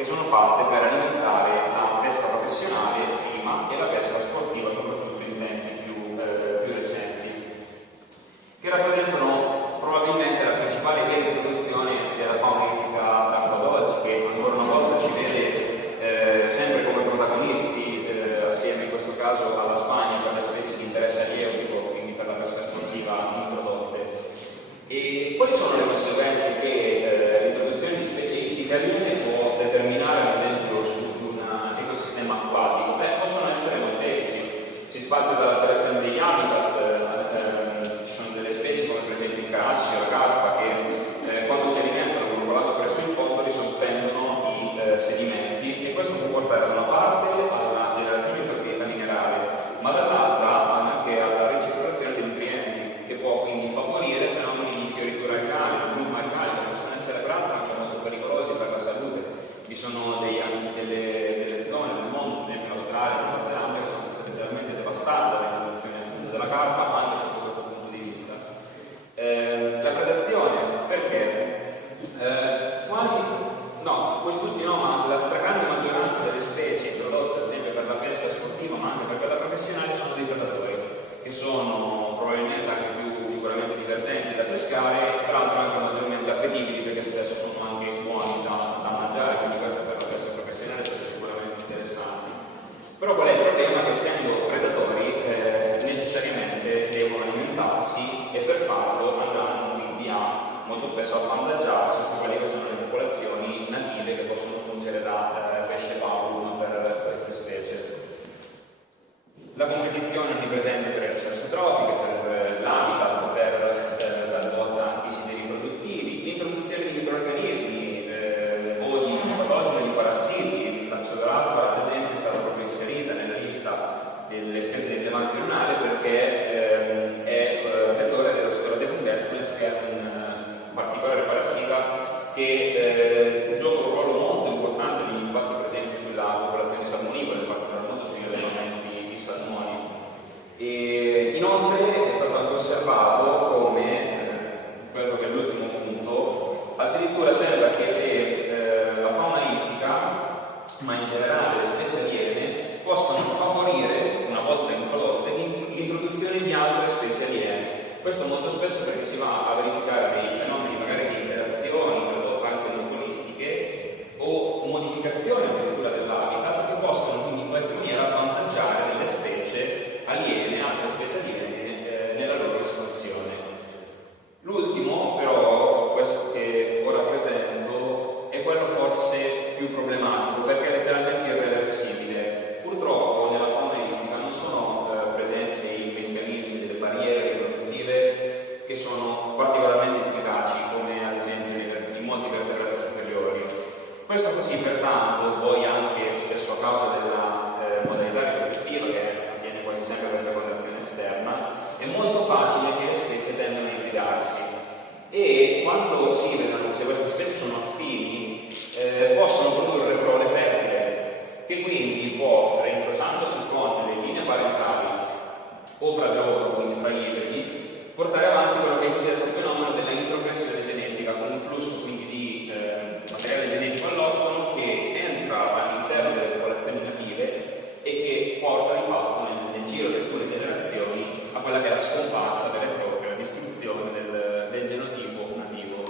che sono fatte per alimentare la pesca professionale prima e la pesca sportiva soprattutto in tempi più recenti, che rappresentano probabilmente la principale via di produzione della fauna ittica ad oggi, che ancora una volta ci vede sempre come protagonisti, assieme in questo caso alla Spagna per le specie di interesse alieutico, quindi per la pesca sportiva introdotte. E quali sono le conseguenze che l'introduzione di specie ittiche aliene può determinare, ad esempio, su un ecosistema acquatico? Possono essere molteplici. Si spazia dall'alterazione degli habitat, ci sono delle specie come per esempio il carassio, la carpa, che quando si alimentano con un colato presso il fondo risospendono i sedimenti, e questo può portare da una parte alla generazione di proprietà minerale, ma dall'altra anche alla ricircolazione dei nutrienti, che può quindi favorire fenomeni di fioritura algali, bloom algali, che possono essere peraltro anche molto pericolosi per la salute. Vi sono delle zone del mondo, per esempio l'Australia e la Nuova Zelanda, che sono state letteralmente devastate dall'introduzione della carpa, anche sotto questo punto di vista. La predazione, perché? Quest'ultimo no, ma la stragrande maggioranza delle specie introdotte, ad esempio per la pesca sportiva, ma anche per quella professionale, sono dei predatori, che sono probabilmente anche più sicuramente divertenti da pescare, tra l'altro anche maggiormente appetibili, perché spesso sono anche buoni da mangiare, quindi questo per la pesca professionale è sicuramente interessante. Però qual è il problema? Che essendo predatori necessariamente devono alimentarsi, e per farlo andranno quindi molto spesso a avvantaggiarsi su quelle che sono le popolazioni native che possono fungere da pesce paulum per queste specie. La competizione è presente per le risorse trofiche, per l'habitat, per la lotta ai siti riproduttivi, l'introduzione di microrganismi o di patogeni, di parassiti. L'Anciodraspora, ad esempio, è stata proprio inserita nella lista delle specie di rilevanza lunare perché è vettore dello Sporodeum destruens, che è un particolare parassita che gioca un ruolo molto importante negli impatti, per esempio, sulla popolazione salmonivora, in particolar modo sugli allevamenti di salmoni. E inoltre è stato anche osservato come, quello che è l'ultimo punto, addirittura sembra che la fauna ittica, ma in generale le specie aliene, possano favorire, una volta introdotte, l'introduzione di altre specie aliene. Questo molto spesso perché si va a verificare dei fenomeni magari di interazioni, anche monopolistiche, o modificazioni addirittura dell'habitat, che possono quindi in qualche maniera avvantaggiare delle specie aliene, altre specie aliene, nella loro espansione. L'ultimo, però, questo che ora presento, è quello forse più problematico, perché è letteralmente irreversibile. Purtroppo nella fauna ittica non sono presenti dei meccanismi, delle barriere riproduttive che sono particolarmente efficaci, come ad esempio in molti vertebrati superiori. Questo fa sì, pertanto, poi anche spesso a causa della modalità riproduttiva, che avviene quasi sempre per fecondazione esterna, è molto facile che le specie tendano a ibridarsi, e quando si vedono, se queste specie sono affini, possono produrre prole fertile, che quindi può, reincrociandosi con le linee parentali o fra loro, quindi fra gli ibridi, portare avanti quello che è il cosiddetto fenomeno della introgressione genetica, con un flusso quindi di materiale genetico allotono che entra all'interno delle popolazioni native e che porta di fatto nel giro di alcune generazioni a quella che è la scomparsa vera e propria, la distruzione del genotipo nativo.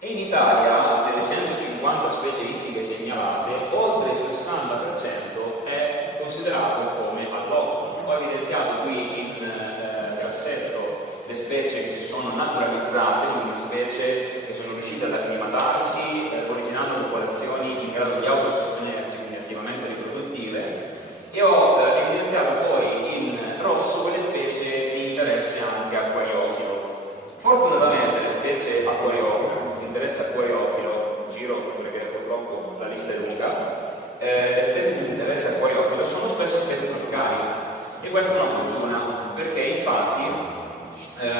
E in Italia, delle 150 specie ittiche segnalate, oltre il 60% è considerato come allotono. Ho evidenziato qui in grassetto le specie che si sono naturalizzate, quindi specie che sono riuscite ad acclimatarsi, originando popolazioni in grado di autosostenersi, quindi attivamente riproduttive, e ho evidenziato poi in rosso quelle specie di interesse anche acquariofilo. Fortunatamente le specie acquariofilo, di interesse acquariofilo, giro perché purtroppo la lista è lunga, le specie di interesse acquariofilo sono spesso specie tropicali, e questa è una fortuna, perché infatti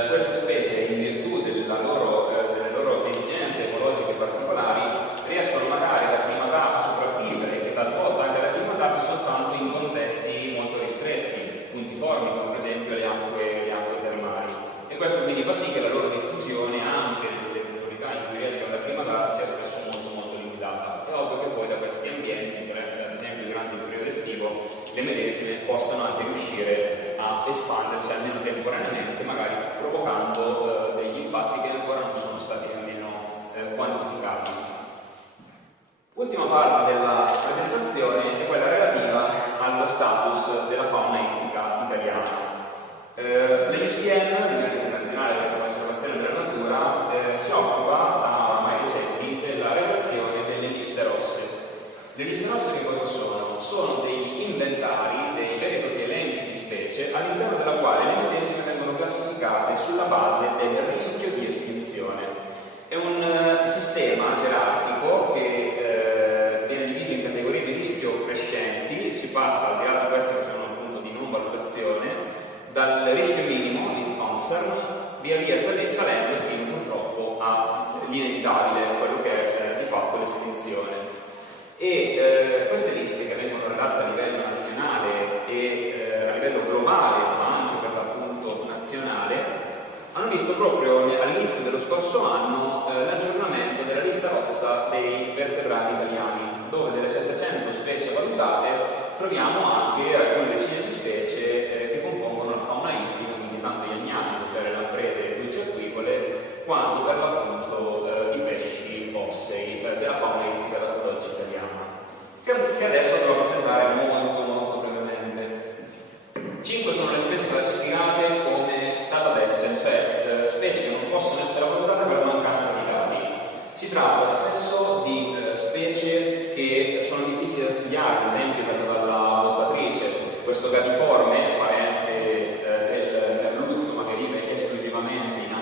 queste specie, in virtù delle loro esigenze ecologiche particolari, riescono magari ad sopravvivere e talvolta anche ad acclimatarsi soltanto in contesti molto ristretti, puntiformi, come per esempio le acque termali. E questo quindi fa sì che la loro diffusione, anche nelle profondità in cui riescono ad acclimatarsi, sia spesso molto molto limitata. È ovvio che poi da le medesime possano anche riuscire a espandersi almeno temporaneamente, magari provocando degli impatti che ancora non sono stati almeno quantificati. L'ultima parte della presentazione è quella relativa allo status della fauna ittica italiana. L'IUCN, l'Unione Internazionale per la Conservazione della Natura, si occupa da ormai decenni della redazione delle liste rosse. Le liste rosse che cosa sono? Sono degli inventari, dei veri e propri elenchi di specie all'interno della quale le medesime vengono classificate sulla base del rischio di estinzione. È un sistema gerarchico che viene diviso in categorie di rischio crescenti, si passa al di là di queste che sono appunto di non valutazione, dal rischio minimo, least concern, via via salendo fino purtroppo all'inevitabile, quello che è di fatto l'estinzione. E queste liste che vengono redatte a livello nazionale e a livello globale, ma anche per l'appunto nazionale, hanno visto proprio all'inizio dello scorso anno l'aggiornamento della lista rossa dei vertebrati italiani, dove delle 700 specie valutate troviamo anche alcune decine di specie che compongono la fauna ittica, quindi tanto gli agnati, cioè le lamprede e dulci acquicole, quanto per l'appunto i pesci ossei della fauna ittica dell'approccio italiana, che adesso andrò a presentare molto brevemente. 5 sono le specie classificate come data deficient, cioè specie che non possono essere valutate per mancanza di dati. Si tratta spesso di specie che sono difficili da studiare, ad esempio dalla lottatrice, questo gadiforme, parente del merluzzo, ma che vive esclusivamente in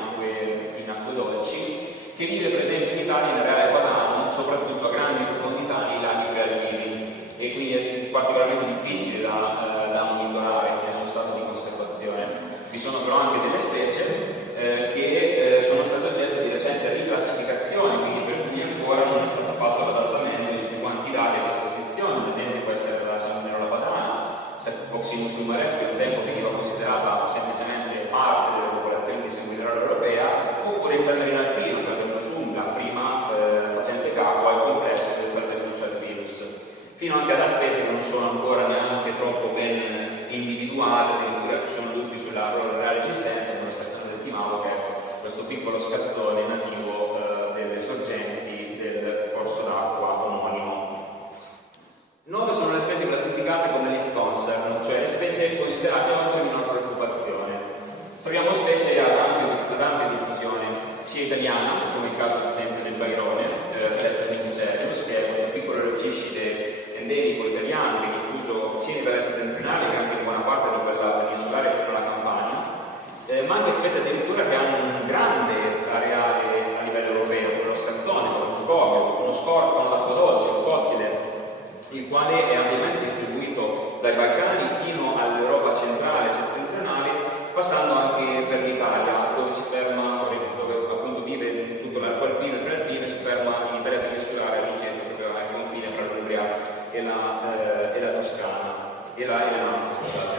acque dolci, che vive per esempio in Italia, in areale padano, soprattutto a grandi profondità nei laghi prealpini, e quindi è particolarmente difficile da monitorare nel suo stato di conservazione. Vi sono però anche delle specie che sono state oggetto di recente riclassificazione, quindi per cui ancora non è stato fatto l'adattamento di tutti quanti i dati a disposizione. Ad esempio può essere la salmonella padana, Foxinus lumare, che un tempo veniva considerata semplicemente parte delle popolazioni di sanguinarella europea, oppure il salmerino alpino, cioè quello giungla, prima facente capo al complesso del Salverusus alpinus, fino anche ad specie che non sono ancora neanche troppo ben individuate, addirittura ci sono dubbi sulla loro reale esistenza, come la stazione del Timavo, che è questo piccolo scazzone nativo delle sorgenti del corso d'acqua omonimo. 9 sono le specie classificate come least concern, cioè le specie considerate oggi di non preoccupazione. Troviamo specie ad ampia diffusione, sia italiana, come il caso ad esempio del bairone, Elephanus, che è questo piccolo reocicide endemico italiano che è diffuso sia in Italia settentrionale che anche in buona parte di quella peninsulare fino alla Campania, ma anche specie addirittura che hanno un grande areale a livello europeo, come lo scazzone, come lo scorbio, uno scorfano d'acqua dolce, un fottile, il quale è ampiamente distribuito dai Balcani fino all'Europa centrale e settentrionale, passando anche per l'Italia, dove si ferma, dove appunto vive in tutto l'arco alpino e prealpino, si ferma in Italia peninsulare, lì c'è proprio al confine fra l'Umbria e la Toscana, e la Amalfi, scusate.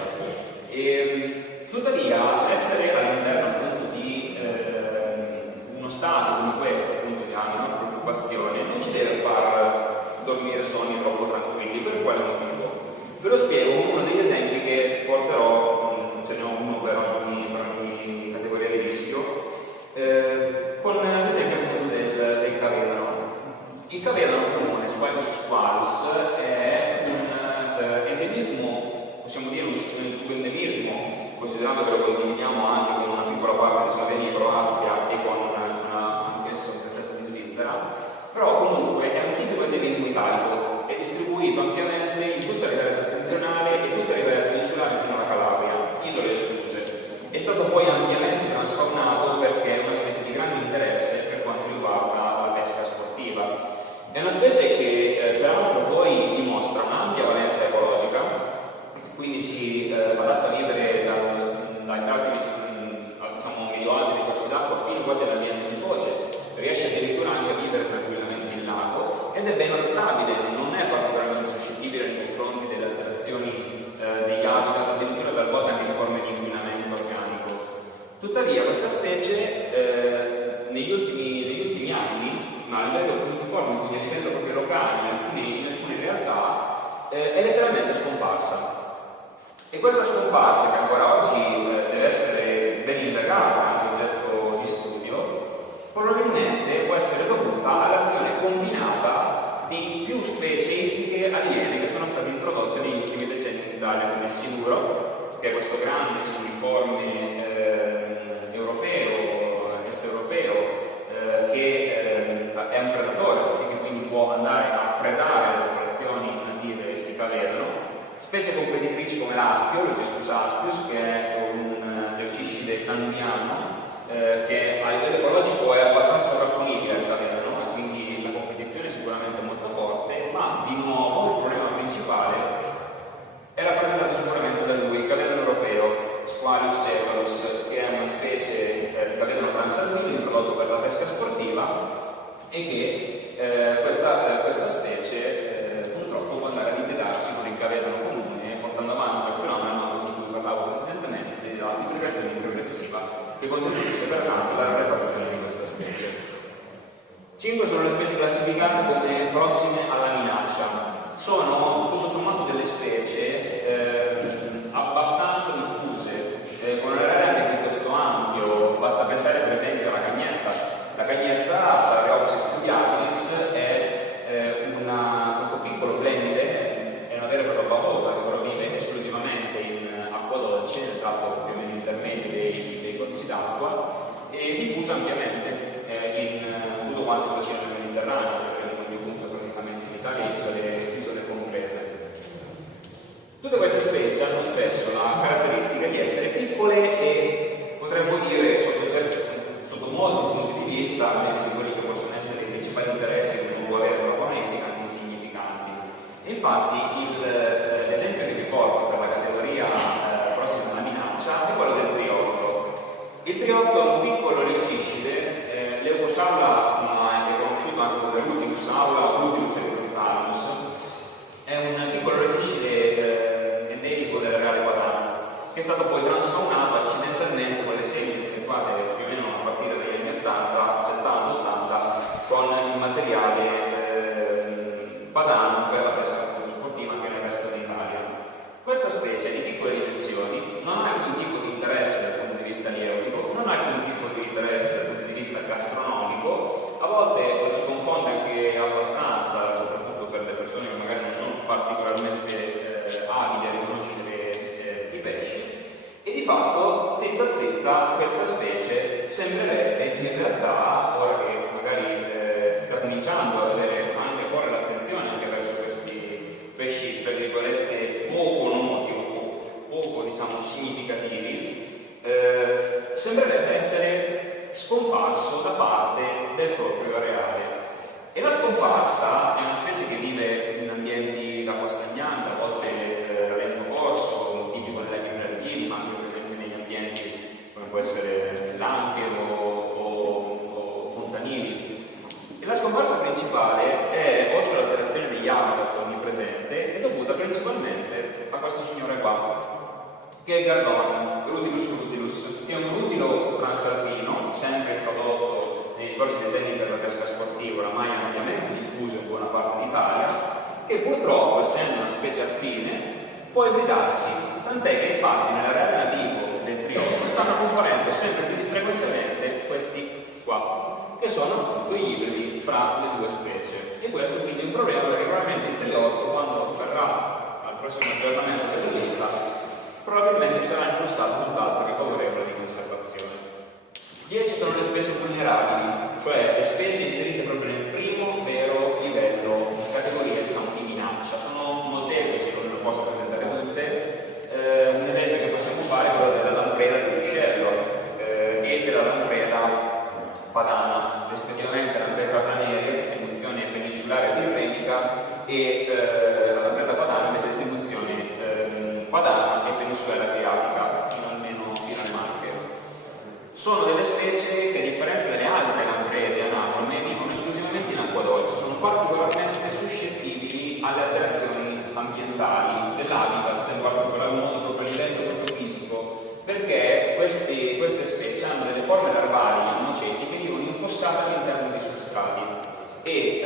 Tuttavia, essere all'interno appunto di uno stato come questo, appunto di minore preoccupazione, non ci deve far dormire sonni troppo tranquilli. Per quale motivo? Ve lo spiego con uno degli esempi che porterò, ce ne ho uno per ogni categoria di rischio, con l'esempio appunto del cavedano. Il cavedano comune, Squamous squalus, è un endemismo, possiamo dire un subendemismo, considerando che lo condividiamo anche con una piccola parte di Slovenia e Croazia e con anch'esso un pezzetto di Svizzera, però comunque è un tipico endemismo italico, è distribuito ampiamente in tutta l'Italia settentrionale e tutta l'Italia peninsulare fino alla Calabria, isole escluse. È stato poi ampiamente trasformato perché è una specie di grande interesse per quanto riguarda la pesca sportiva. È una specie che peraltro poi dimostra un'ampia valenza ecologica, quindi si adatta a vivere dai tratti diciamo, medio alti dei corsi d'acqua fino quasi all'ambiente di foce, riesce addirittura anche a vivere tranquillamente in lago ed è ben adattabile, non è particolarmente suscettibile nei confronti delle alterazioni degli habitat, addirittura talvolta anche di forme di inquinamento organico. Tuttavia questa specie negli ultimi anni, ma a livello puntiforme, quindi a livello proprio locale, in alcune realtà, è letteralmente scomparsa. questa scomparsa, che ancora oggi deve essere ben indagata anche oggetto di studio, probabilmente può essere dovuta all'azione combinata di più specie ittiche aliene che sono state introdotte negli ultimi decenni in Italia, come il siluro, che è questo grande simiforme est europeo, che è un predatore e che quindi può andare a predare le popolazioni native di Cavedano. Specie competitrici come l'aspio, Leuciscus aspius, che è un leuciscide anniano, che a livello ecologico è abbastanza sovrapponibile al Cavedano, e quindi la competizione è sicuramente molto forte, ma di nuovo il problema principale è rappresentato sicuramente da lui, il Cavedano europeo, Squalius cephalus, che è una specie di cavedano transalpino introdotto per la pesca sportiva e che questa specie purtroppo può andare a liquidarsi con il cavedano comune, portando avanti quel fenomeno di cui parlavo precedentemente, della duplicazione progressiva, che contribuisce pertanto alla rarefazione di questa specie. 5 sono le specie classificate come prossime alla minaccia. Sono tutto sommato delle specie abbastanza diffuse, con un area anche piuttosto ampio. Basta pensare per esempio alla cagnetta. La cagnetta Sarreopsis fluviatilis è questo piccolo blenide, è una vera e propria bavosa che però vive esclusivamente in acqua dolce, nel tratto più o meno intermedio dei corsi d'acqua, e diffusa ampiamente in tutto quanto il bacino del Mediterraneo, perché in ogni punto praticamente in Italia isole comprese. Tutte queste specie hanno spesso la caratteristica di essere piccole e potremmo dire sotto molti punti di vista, di quelli che possono essere i principali interessi che non può avere una fonetica, anche insignificanti. Infatti l'esempio che vi porto per la categoria prossima alla minaccia è quello del triotto. Il triotto è un piccolo leuciscide, Leucosaura è conosciuto anche come Lutinus aura o Lutinus electrophthalmus. È un piccolo leuciscide endemico del Reale Padano, che è stato poi trasformato accidentalmente con le semine effettuate più o meno a partire dagli anni 80, 70, 80 con il materiale padano per la pesca sportiva anche nel resto d'Italia. Questa specie di piccole dimensioni non ha alcun tipo di interesse dal punto di vista ieutico, non ha alcun tipo di interesse dal punto di vista gastronomico, a volte si confonde anche abbastanza, soprattutto per le persone che magari non sono particolarmente avide a riconoscere i pesci, e di fatto zitta zitta questa specie sembrerebbe in realtà, ora che magari si sta cominciando ad avere anche a porre l'attenzione anche verso questi pesci tra virgolette poco noti o poco diciamo significativi, sembrerebbe essere scomparso da parte del proprio areale. E la scomparsa è una specie che vive in ambienti d'acqua stagnante, a volte a lento corso, tipico nelle alghe, ma anche per esempio negli ambienti come può essere l'anche o fontanili. E la scomparsa principale è, oltre all'alterazione degli habitat onnipresente, è dovuta principalmente a questo signore qua, che è il Gardone, Rutilus rutilus, che è un rutilo transalpino, sempre introdotto negli scorsi decenni per la pesca sportiva, oramai ampiamente diffuso in buona parte d'Italia, che purtroppo, essendo una specie affine, può ibridarsi, tant'è che infatti nell'areale nativo del triotto stanno componendo sempre più frequentemente questi qua, che sono appunto gli ibridi fra le due specie. E questo quindi è un problema, perché probabilmente il triotto, quando verrà al prossimo aggiornamento della lista, probabilmente sarà in uno stato tutt'altro che favorevole di conservazione. 10 sono le specie vulnerabili, cioè le specie inserite proprio nel primo vero livello, categoria diciamo di minaccia. Sono molteplici, non le posso presentare tutte. Un esempio che possiamo fare è quello della lampreda di ruscello e della lampreda padana, rispettivamente la lampreda padana di distribuzione peninsulare tirrenica e la lampreda padana invece di distribuzione padana e peninsulare adriatica, almeno fino al Marche. Sono delle specie che, a differenza delle altre lamprede analome, vivono esclusivamente in acqua dolce, sono particolarmente suscettibili alle alterazioni ambientali dell'habitat, in particolar modo proprio a livello proprio fisico, perché queste specie hanno delle forme larvarie inocenti che vivono infossate all'interno dei substrati e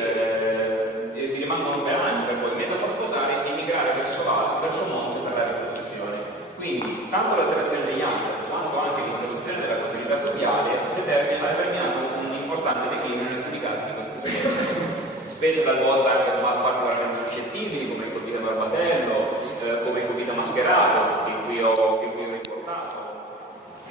rimangono per anni per poi metamorfosare e migrare verso monte per la riproduzione. tanto l'alterazione degli habitat quanto anche l'introduzione della continuità fluviale ha determinato un importante declino in alcuni casi di queste specie talvolta anche particolarmente suscettibili, come il copita barbatello, come il copita mascherato, che qui ho riportato,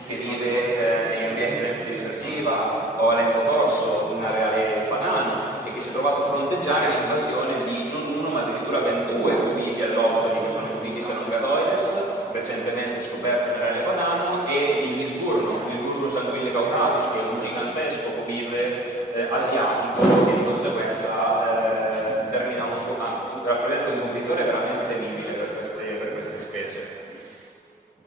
che vive negli ambienti di risergiva o all'endocorso di un areale padano e che si è trovato a fronteggiare l'invasione di non uno ma addirittura ben due cupiti all'ottoni, che sono i cupitis elongatoides, recentemente scoperti nell'area padano, e il Lisburno sanguine caudalus, che è un gigantesco cupite asiatico, che di conseguenza rappresenta un compitore veramente temibile per queste specie.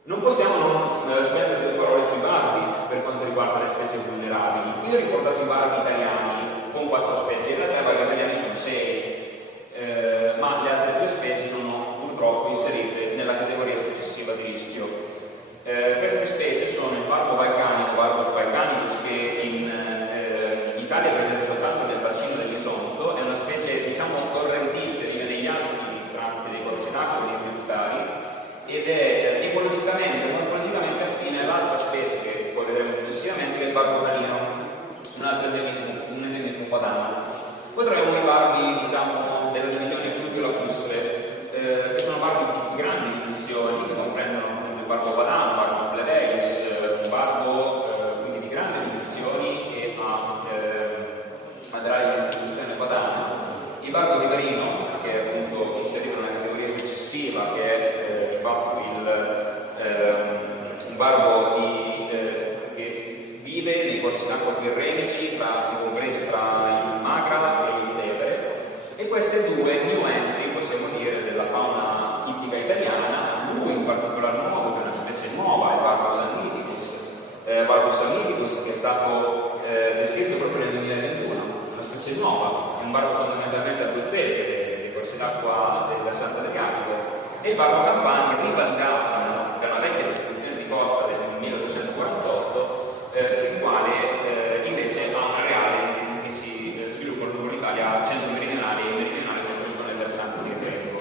Non possiamo non spendere due parole sui barbi per quanto riguarda le specie vulnerabili. Qui ho riportato i barbi italiani con 4 specie, in realtà i barbi italiani sono 6, ma le altre 2 specie sono purtroppo inserite nella categoria successiva di rischio. Queste specie sono il barbo balcanico, Barbus balcanicus, che in Italia è presente soltanto nel bacino dell'Isonzo, è una specie diciamo torrentizia, vive negli alti tratti dei corsi d'acqua e dei tributari, ed è ecologicamente, morfologicamente affine all'altra specie che poi vedremo successivamente, che è il barbo canino, un altro endemismo padano. Poi troviamo i barbi diciamo della divisione fluvio-lacustre, che sono barbi di grandi dimensioni, che comprendono il barbo padano, Barbus plebeus, un barbo quindi di grandi dimensioni e ad area di distribuzione padana. Il barbo viverino, che è appunto inserito nella categoria successiva, che è di fatto un barbo che vive nei corsi d'acqua tirrenici, compresi fra il Magra e il Tevere, e queste due new entry, possiamo dire, della fauna ittica italiana. Lui in particolar modo, che è una specie nuova, è il Barbus samniticus, che è stato descritto proprio nel 2021, una specie nuova, è un barbo fondamentalmente abruzzese dei corsi d'acqua del versante adriatico, e il barbo campani, rivalidato da una vecchia descrizione di costa del 1848, il quale invece ha un areale che si sviluppa lungo l'Italia centro-meridionale e meridionale, soprattutto nel versante tirrenico.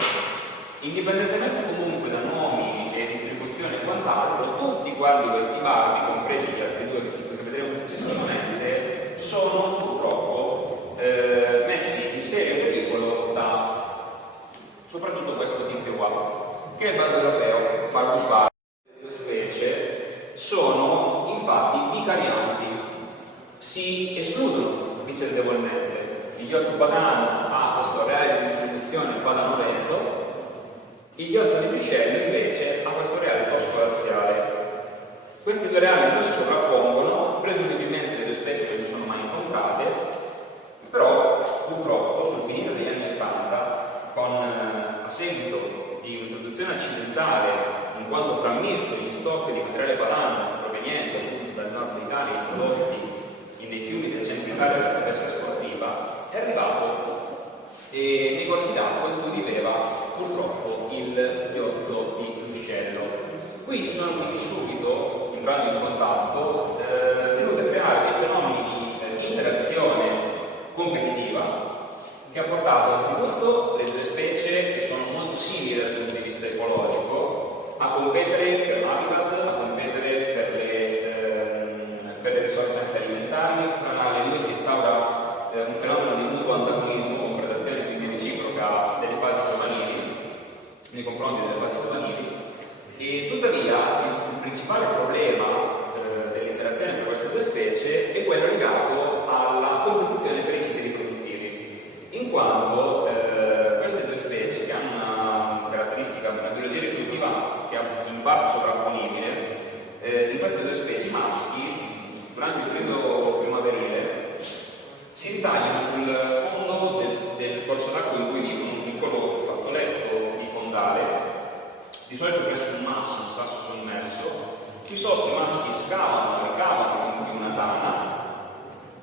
Indipendentemente comunque da nomi e distribuzione e quant'altro, tutti quanti questi barbi, compresi gli altri 2 che vedremo successivamente, sono purtroppo messi in serio pericolo da soprattutto questo tizio qua, che è il barbo europeo, Barbus var. Le 2 specie sono infatti vicarianti, si escludono vicendevolmente. Il ghiozzo padano ha questo areale di distribuzione padano-veneto, il ghiozzo di Ruscello invece ha questo areale tosco-laziale. Questi 2 areali non si sovrappongono, presumibilmente le 2 specie non si sono mai incontrate, però purtroppo sul finire degli anni 80, a seguito di un'introduzione accidentale, in quanto frammisto gli stock di materiale padano proveniente appunto dal nord d'Italia introdotti nei fiumi del centro Italia per la pesca sportiva, è arrivato nei corsi d'acqua in cui viveva purtroppo il ghiozzo di Ruscello. Qui si sono quindi subito, entrando in contatto, venuti a creare dei fenomeni di interazione competitiva, che ha portato anzitutto le 2 specie, che sono molto simili dal punto di vista ecologico, a competere per l'habitat, a competere per le risorse anche alimentari. Fra le 2 si instaura un fenomeno di mutuo antagonismo, con predazione quindi reciproca delle fasi giovanili nei confronti delle fasi giovanili, e tuttavia il principale problema dell'interazione tra queste 2 specie è quello legato alla competizione per i siti riproduttivi, in quanto queste 2 specie, che hanno una caratteristica, una biologia riproduttiva che è in parte sovrapponibile, in queste 2 specie i maschi durante il periodo primaverile si ritagliano sul fondo del corso d'acqua in cui vivono, un piccolo fazzoletto di fondale, di solito presso un masso, un sasso sommerso. Qui sotto i maschi scavano, ricavano quindi una tana,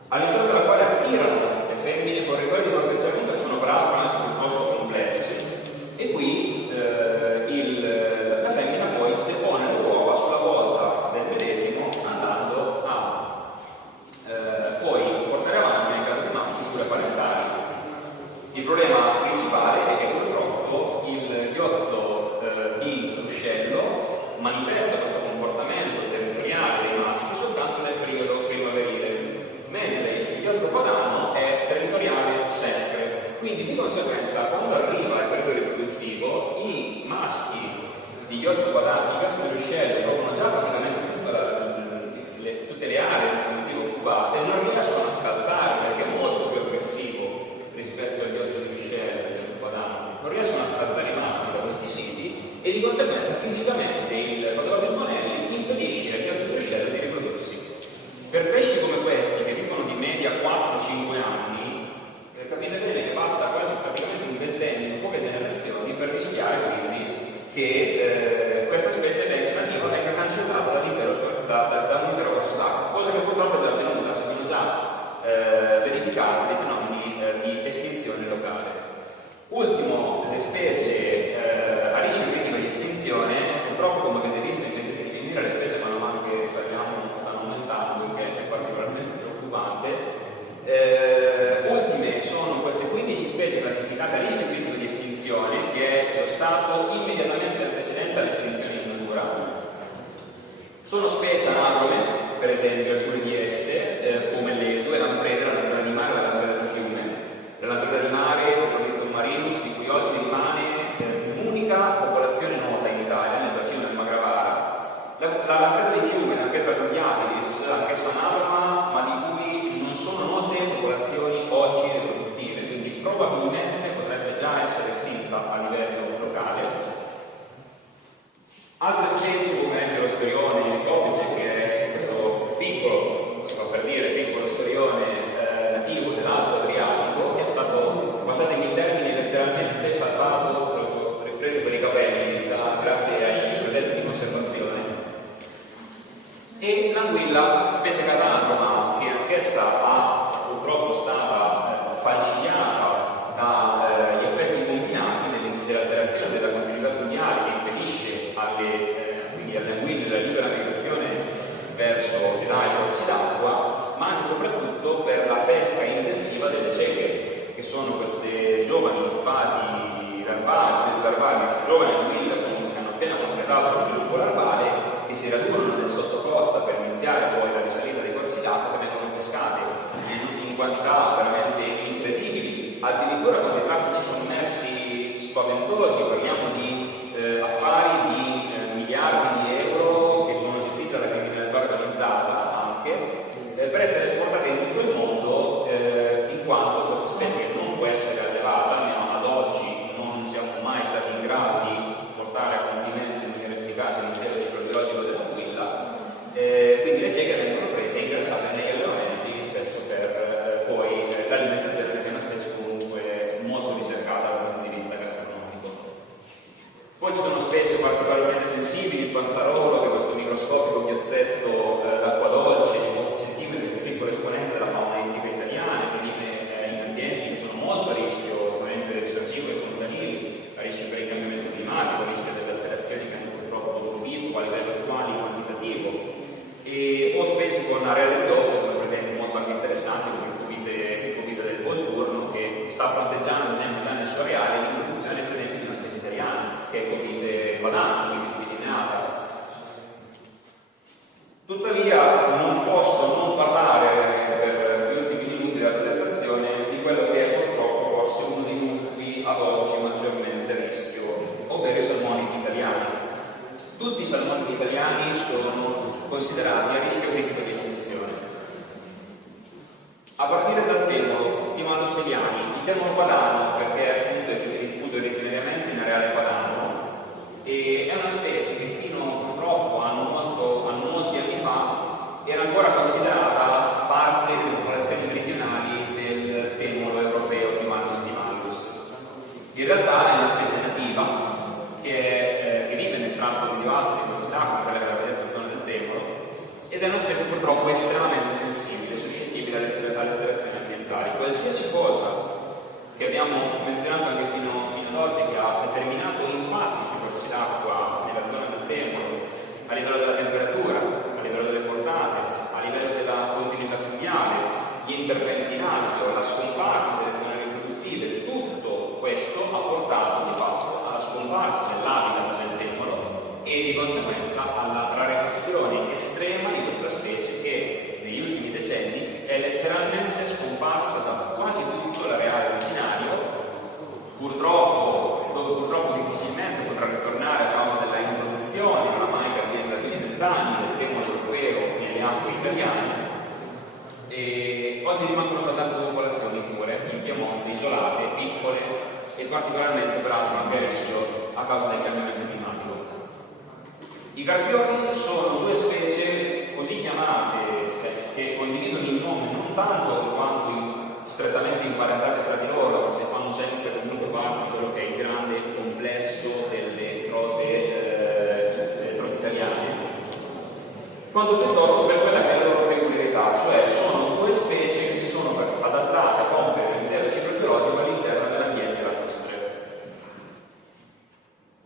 all'interno della quale attirano le femmine con rituali di corteggiamento che sono peraltro anche piuttosto complessi, e qui la femmina poi depone le uova sulla volta del medesimo, andando a poi portare avanti nel caso dei maschi cure parentali. Il problema principale è che purtroppo il ghiozzo di Ruscello manifesta questo di conseguenza, quando arriva il periodo riproduttivo, i maschi di Iozzo di Ruscello trovano già praticamente tutte le aree riproduttive occupate, non riescono a scalzare perché è molto più aggressivo rispetto agli Iozzo di Ruscello e Iozzo Guadagno. Non riescono a scalzare i maschi da questi siti e di conseguenza fisicamente il Padovano Smonelli impedisce agli Iozzo di Ruscello di riprodursi. Per pesci come questi, che vivono di media 4-5 anni, capite bene che basta quasi praticamente un ventennio, poche generazioni, per rischiare quindi che questa specie nativa venga cancellata da un intero corso d'acqua, cosa che purtroppo è già avvenuta, si sono già verificati dei fenomeni di estinzione locale. Ultimo, le specie a rischio critico di estinzione, purtroppo come avete visto invece che diminuire le specie mano a mano che stanno aumentando, il che è particolarmente preoccupante. Ultime sono queste 15 specie classificate a rischio critico di estinzione, che è lo stato immediatamente antecedente all'estinzione in natura. Sono specie analoghe, per esempio alcune di esse, come le due lamprede, la lampreda di mare e la lampreda di fiume. La lampreda di mare, Provinzium marinus, di cui oggi rimane l'unica popolazione nota in Italia, nel bacino del Magravara. La lampreda di fiume, la Petra fluviatilis, anch'essa analoga, ma di cui non sono note popolazioni oggi riproduttive, quindi probabilmente potrebbe già essere estinta a livello locale. Altre specie come lo storione copice, che è questo piccolo, si fa per dire, piccolo storione nativo dell'Alto Adriatico, che è stato, passatemi il termine, letteralmente salvato, preso per i capelli grazie ai progetti di conservazione. E l'anguilla, specie catantroma, che anch'essa purtroppo stata falcidiata dagli effetti combinati dell'alterazione della continuità fluviale, che impedisce quindi alle anguille la libera migrazione verso i vari corsi d'acqua, ma anche soprattutto per la pesca intensiva delle cieche, che sono queste giovani fasi larvali, giovani anguille che hanno appena completato lo sviluppo larvale, che si radunano nel sottocosta per iniziare poi la risalita dei corsi d'acqua, che vengono pescate in quantità veramente incredibili, addirittura con dei traffici sommersi spaventosi. Parliamo di affari di miliardi di euro che sono gestiti dalla criminalità organizzata anche, per essere esportate in tutto il mondo, in quanto questa specie, che non può essere allevata, almeno ad oggi non siamo mai stati in grado di portare a compimento in maniera efficace l'intero ciclo biologico dell'anguilla, quindi le cieche vengono prese e ingrassate negli allevamenti, spesso per poi l'alimentazione, perché è una specie comunque molto ricercata dal punto di vista gastronomico. Poi ci sono specie particolarmente sensibili, il panzarolo, che è questo microscopico piazzetto d'acqua dolce di molti centimetri, un piccolo esponente della fauna ittica italiana, che vive in ambienti che sono molto a rischio, come il risorgivo e fontanili, a rischio per il cambiamento climatico, a rischio delle alterazioni che hanno purtroppo subito a livello attuale quantitativo, o specie con areale ridotto, come per esempio molto anche interessanti, come il cubite del Volturno, che sta fronteggiando, ad esempio, già nel suo areale l'introduzione, per esempio, di una specie italiana, che è il cubite badano, quindi filineata. Tuttavia non posso non parlare per gli ultimi minuti della presentazione di quello che è purtroppo forse uno dei gruppi ad oggi maggiormente a rischio, ovvero i salmonidi italiani. Tutti i salmonidi italiani sono considerati a rischio critico di estinzione. A partire dal temolo, Timallus eliani, il temolo padano, perché appunto è diffuso originariamente in areale padano, e è una specie che fino purtroppo a molti anni fa era ancora considerata parte delle popolazioni meridionali del temolo europeo Timallus. In realtà è una specie nativa che vive nel tratto derivato dei corsi d'acqua, quella che è la vedetta zona del temolo, ed è una specie purtroppo estremamente sensibile, suscettibile alle alterazioni ambientali. Qualsiasi cosa che abbiamo menzionato anche fino ad oggi, che ha determinato impatti sui corsi d'acqua nella zona del temolo, a livello della temperatura, a livello delle portate, a livello della continuità fluviale, gli interventi in alto, la scomparsa delle zone riproduttive, tutto questo ha portato di fatto alla scomparsa dell'habitat del temolo e di conseguenza alla rarefazione estrema di questa specie, che negli ultimi decenni è letteralmente scomparsa da quasi tutto l'areale originario, purtroppo difficilmente potrà ritornare a causa della introduzione oramai per via di 20 anni del tema europeo nelle acque italiane. E oggi rimangono soltanto due popolazioni pure in Piemonte, isolate, piccole e particolarmente peraltro anche a rischio a causa del cambiamento climatico. I carpioni sono due specie così chiamate, che condividono il nome non tanto quanto strettamente imparentate tra di loro, ma se fanno sempre comunque parte di quello che è il grande complesso delle trote italiane, quanto piuttosto per quella che è la loro peculiarità, cioè sono due specie che si sono adattate a compiere l'intero ciclo biologico all'interno dell'ambiente lacustre.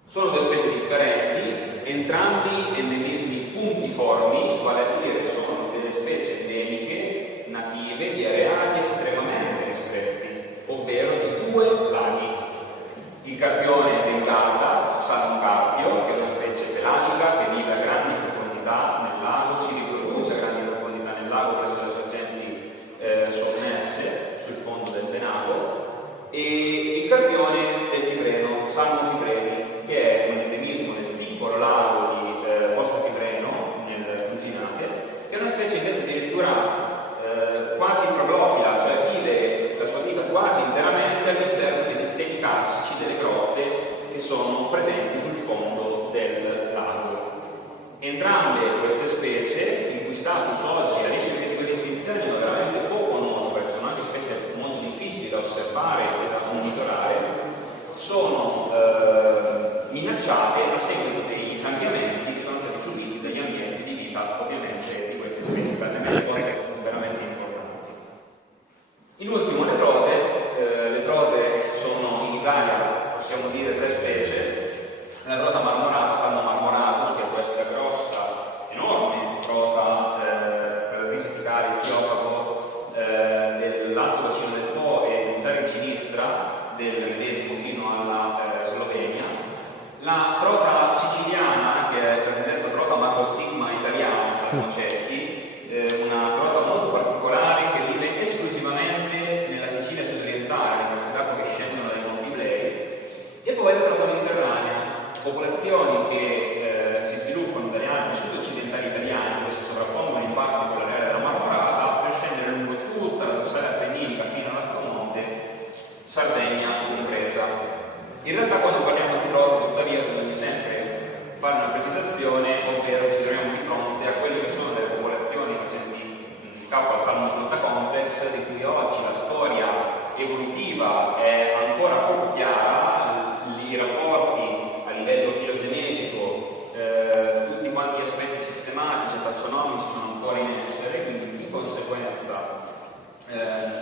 Sono due specie differenti, entrambi endemismi puntiformi, vale a dire sono delle specie endemiche native di areali estremamente ristretti, ovvero di due laghi. Il carpione dentata, salmon carpio, che è una specie pelagica che vive a grandi profondità nel lago, si riproduce a grandi profondità nel lago presso le sorgenti sommerse sul fondo del Venato, e il carpione del fibreno, salmon fibreni, che è un endemismo del piccolo lago di Posto Fibreno nel Frusinate, che è una specie invece addirittura quasi troglofila, cioè vive la sua vita quasi interamente all'interno dei sistemi carsici delle grotte che sono presenti sul fondo del lago. Entrambe queste specie, il cui status oggi a rischio di estinzione è veramente poco noto, perché sono anche specie molto difficili da osservare e da monitorare, sono minacciate a seguito dei cambiamenti che sono stati subiti dagli ambienti di vita, ovviamente, di queste specie veramente importanti. In ultimo, le trote. Le trote sono in Italia, possiamo dire, tre specie. La trota marmorata, salmo marmoratus, che è questa grossa, enorme trota predatrice apicale, il chiofago dell'alto bacino del Po e dell'Italia di sinistra del medesimo fino alla Slovenia. La trota siciliana, che è cosiddetta trota macrostigma italiana, salmo cecchi, una trota molto particolare che vive esclusivamente nella Sicilia sudorientale, in queste acque che scendono dai Monti Iblei, e poi la trota mediterranea, popolazioni che si sviluppano dalle Alpi sud-occidentali italiane, poi si sovrappongono in parte con l'area della Marmorata per scendere lungo tutta la dorsale appenninica fino all'Aspromonte, Sardegna compresa. In realtà quando parliamo di trote, tuttavia, bisogna sempre fare una precisazione, ovvero ci troviamo di fronte a quelle che sono delle popolazioni facenti capo al salmon trota complex, di cui oggi la storia evolutiva è ancora poco chiara, i rapporti a livello filogenetico, tutti quanti gli aspetti sistematici e tassonomici sono ancora in essere, quindi di conseguenza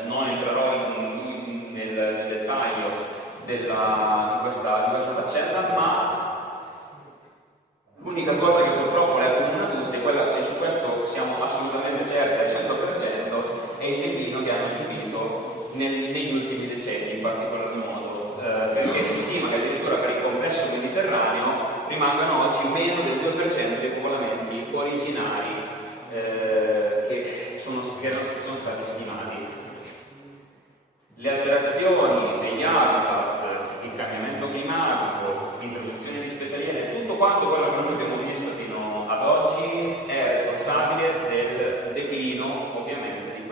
non entrerò nel dettaglio di questa faccenda, ma l'unica cosa che purtroppo le accomuna tutte, quella che su questo siamo assolutamente certi al 100%, è il declino che hanno subito negli ultimi decenni in particolar modo, perché si stima che addirittura per il complesso mediterraneo rimangano oggi meno del 2% dei popolamenti originari che sono stati stimati. Le alterazioni degli habitat, il cambiamento climatico, l'introduzione di specie aliene, tutto quanto quello che noi abbiamo visto fino ad oggi è responsabile del declino, ovviamente, di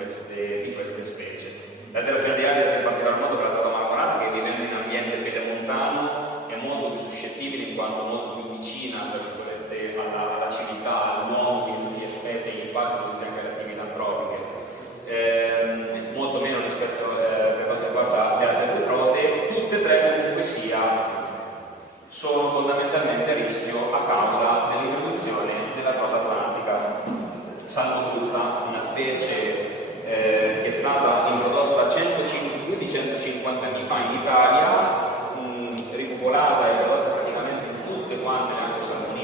queste specie. L'alterazione di habitat in particolar modo per la trota marmorata, che vivendo in ambiente pedemontano è molto più suscettibile in quanto molto più vicina, tra virgolette, alla civiltà, all'uomo, quindi effetti e impatti di tutte anche le attività antropiche. Molto meno rispetto per quanto riguarda le altre due trote. Tutte e tre comunque sia sono fondamentalmente a rischio a causa dell'introduzione della trota atlantica. Salmo truta, una specie che è stata introdotta più di 150 anni fa in Italia, ripopolata e introdotta praticamente in tutte quante le acque salmonidi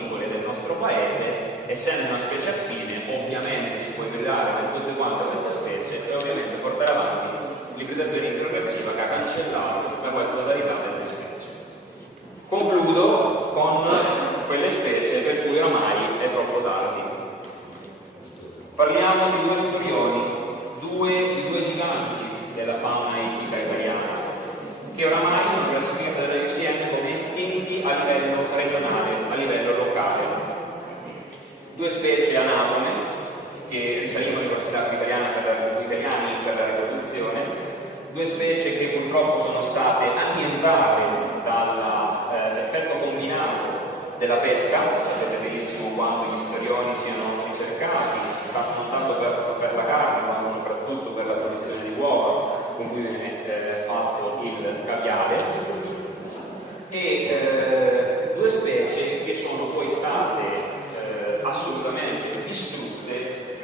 sono classificati dall'IUCN come estinti a livello regionale, a livello locale. 2 specie anatome che risalivano ai corsi d'acqua italiani per la riproduzione, 2 specie che purtroppo sono state annientate dall'effetto combinato della pesca. Sapete benissimo quanto gli storioni siano ricercati, non tanto per la carne, ma soprattutto per la produzione di uova con cui viene fatto il caviale, e 2 specie che sono poi state assolutamente distrutte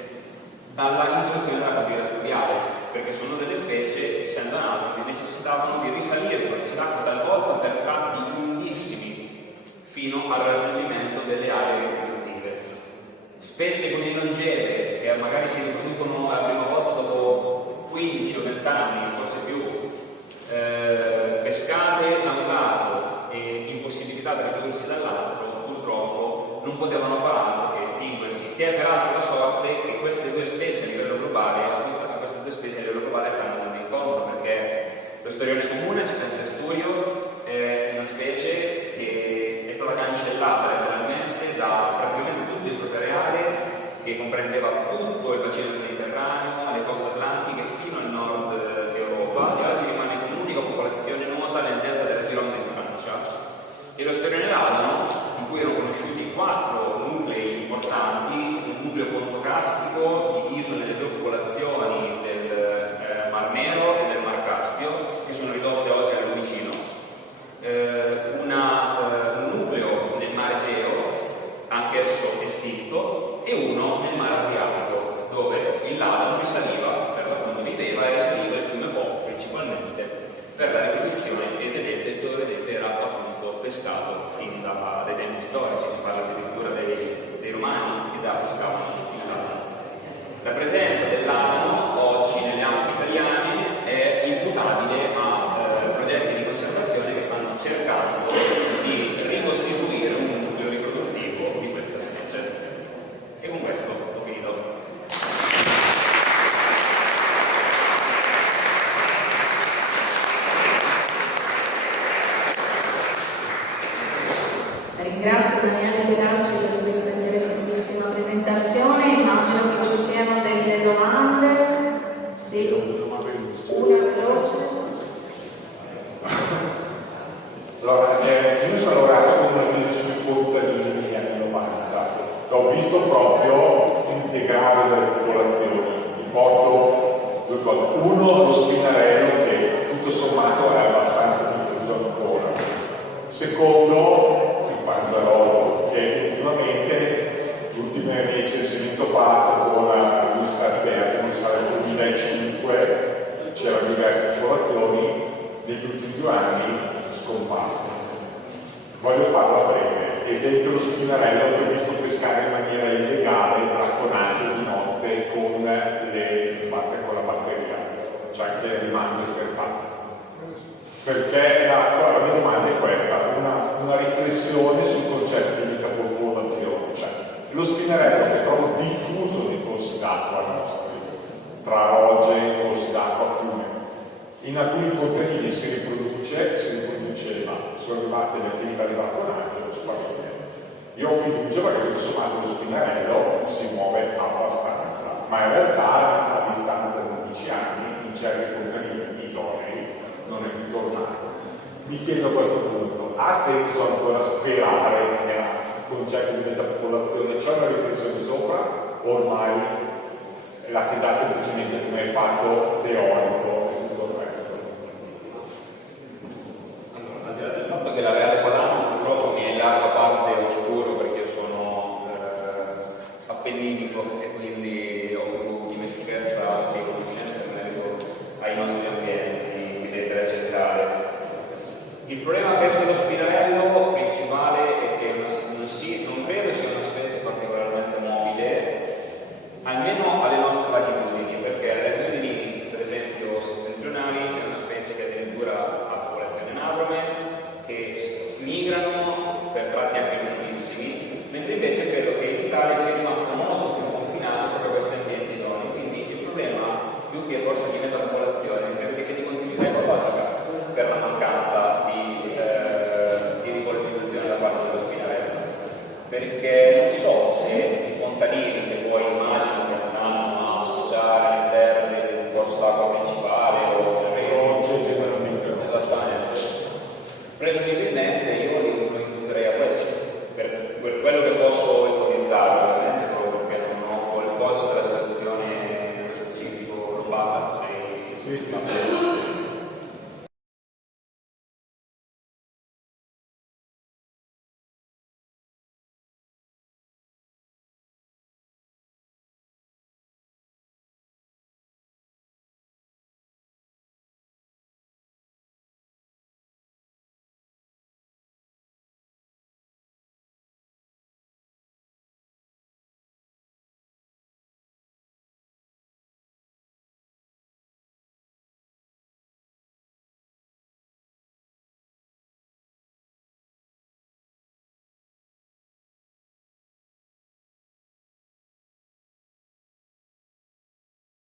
dalla introduzione della capillare fluviale, perché sono delle specie, essendo nate, che necessitavano di risalire i corsi d'acqua talvolta per tratti lunghissimi fino al raggiungimento delle aree riproduttive. Specie così longeve che magari si riproducono la prima volta dopo 15 o 20 anni, forse più, pescate da un lato e impossibilitate a riprodursi dall'altro, purtroppo non potevano far altro che estinguersi, che è peraltro la sorte che queste 2 specie a livello globale, a queste 2 specie a livello globale stanno andando incontro, perché lo storione comune, Cipensis sturio, è una specie che è stata cancellata letteralmente da praticamente tutto il proprio areale, che comprendeva tutto il bacino del Mediterraneo, le coste atlantiche fino al nord d'Europa, e oggi rimane come unica popolazione nota nel delta della Gironde in Francia. E lo storione ladano, in cui erano conosciuti 4 nuclei importanti, un nucleo ponto-caspico diviso nelle 2 popolazioni del Mar Nero e del Mar Caspio, che sono ridotte oggi al Lumicino, un nucleo nel Mar Egeo, anch'esso estinto, e uno nel Mar Adriatico, dove il ladano risaliva per quando viveva, e risaliva il fiume Po principalmente per la riproduzione, e dove vedete era appunto pescato fin dai tempi storici, si parla addirittura dei romani che già pescavano il ladano. La presenza del ladano oggi nelle acque italiane è imputabile a progetti di conservazione che stanno cercando di ricostituire un nucleo riproduttivo di questa specie. E con questo ho finito. Ringrazio Daniele Peracci per questa interessantissima presentazione. Immagino che ci siano delle domande. Sì, una veloce. Allora, io sono lavorato con una crisi sui contadini negli anni 90. L'ho visto proprio integrare delle popolazioni. Vi porto 2 cose. Uno, lo spinarello, che tutto sommato è abbastanza diffuso ancora. Secondo, Panzarolo, che ultimamente l'ultimo recensimento fatto con l'Università di Bergamo, sarà il 2005, c'erano diverse popolazioni, negli ultimi 2 anni scomparse. Voglio farla breve. Esempio, lo spinarello che ho visto pescare in maniera illegale il bracconaggio di notte con la batteria, cioè che le rimane esterfate. Perché la mia domanda è questa, una riflessione sul concetto di metapopolazione, cioè lo spinarello che trovo diffuso nei corsi d'acqua nostri, tra rogge, corsi d'acqua, fiume, in alcuni fontanili si riproduceva, sono arrivate le attività di bracconaggio, io ho fiducia perché tutto sommato lo spinarello si muove abbastanza, ma in realtà a distanza di 10 anni in certi fontanili idonei non è più tornato. Mi chiedo a questo punto, ha senso ancora sperare nel concetto di metapopolazione? C'è una riflessione sopra? Ormai la si dà semplicemente come fatto teorico e tutto il resto? Allora, al di là del fatto che la reale quadrata purtroppo mi è in larga parte oscuro, perché io sono appenninico e quindi ho più dimestichezza e conoscenza in merito ai nostri ambienti della centrale. Il problema per lo spinarello principale è che non credo sia una specie particolarmente mobile, almeno alle nostre latitudini, perché alle latitudini, per esempio settentrionali, è una specie che addirittura ha popolazione anagrome, che migrano per tratti anche lunghissimi, mentre invece credo che in Italia sia rimasto molto più confinato proprio a questi ambienti idonei. Quindi il problema, più che forse di metapopolazione, credo che sia di continuità ecologica per la mancanza preso dei